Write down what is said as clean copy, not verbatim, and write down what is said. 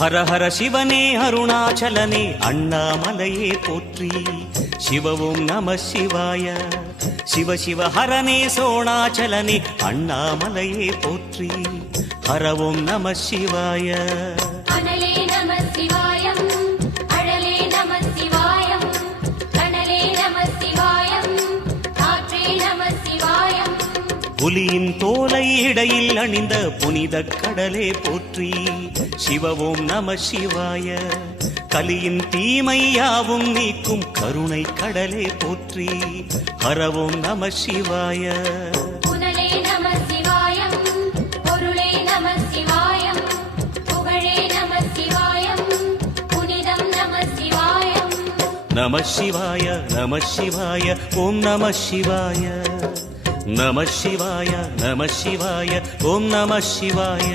ஹர ஹர சிவனே அருணாச்சலனே அண்ணாமலையே போற்றி. சிவவும் நம சிவாய. சிவ சிவ ஹரனே சோணாச்சலனே அண்ணாமலையே போற்றி. ஹரவும் நம சிவாய. அனலே நம சிவாயம், அழலே நம சிவாயம், கனலே நம சிவாயம், காற்றே நம சிவாயம். புலியின் தோலை இடையில் அணிந்த புனித கடலே போற்றி. சிவவும் நம சிவாய. கலியின் தீமையாவும் நீக்கும் கருணை கடலே போற்றி. ஹரவும் நம சிவாய. புனலே நம சிவாயம், பொருளே நம சிவாயம், புகழே நம சிவாயம், புனிதம் நம சிவாயம். நம சிவாய நம சிவாய ஓம் நம சிவாய. நம சிவாய நம சிவாய ஓம் நம சிவாய.